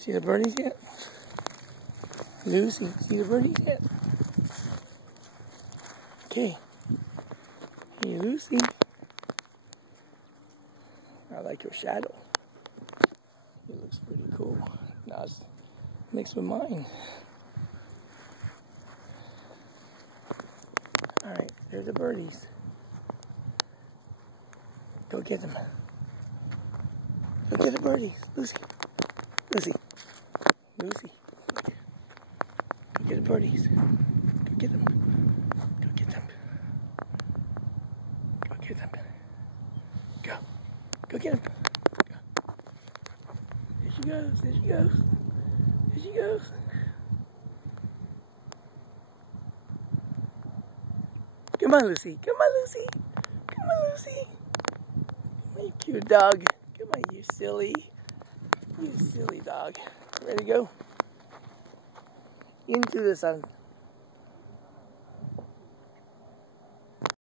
See the birdies yet? Lucie, see the birdies yet? Okay. Hey, Lucie. I like your shadow. It looks pretty cool. Now it's mixed with mine. Alright, there's the birdies. Go get them. Go get the birdies. Lucie. Lucie. Lucie. Go get the birdies. Go get them. Go get them. Go get them. Go. Go get them. Go. There she goes. There she goes. There she goes. Come on, Lucie. Come on, Lucie. Come on, Lucie. Come on, you cute dog. Come on, you silly dog. Ready to go? Into the sun.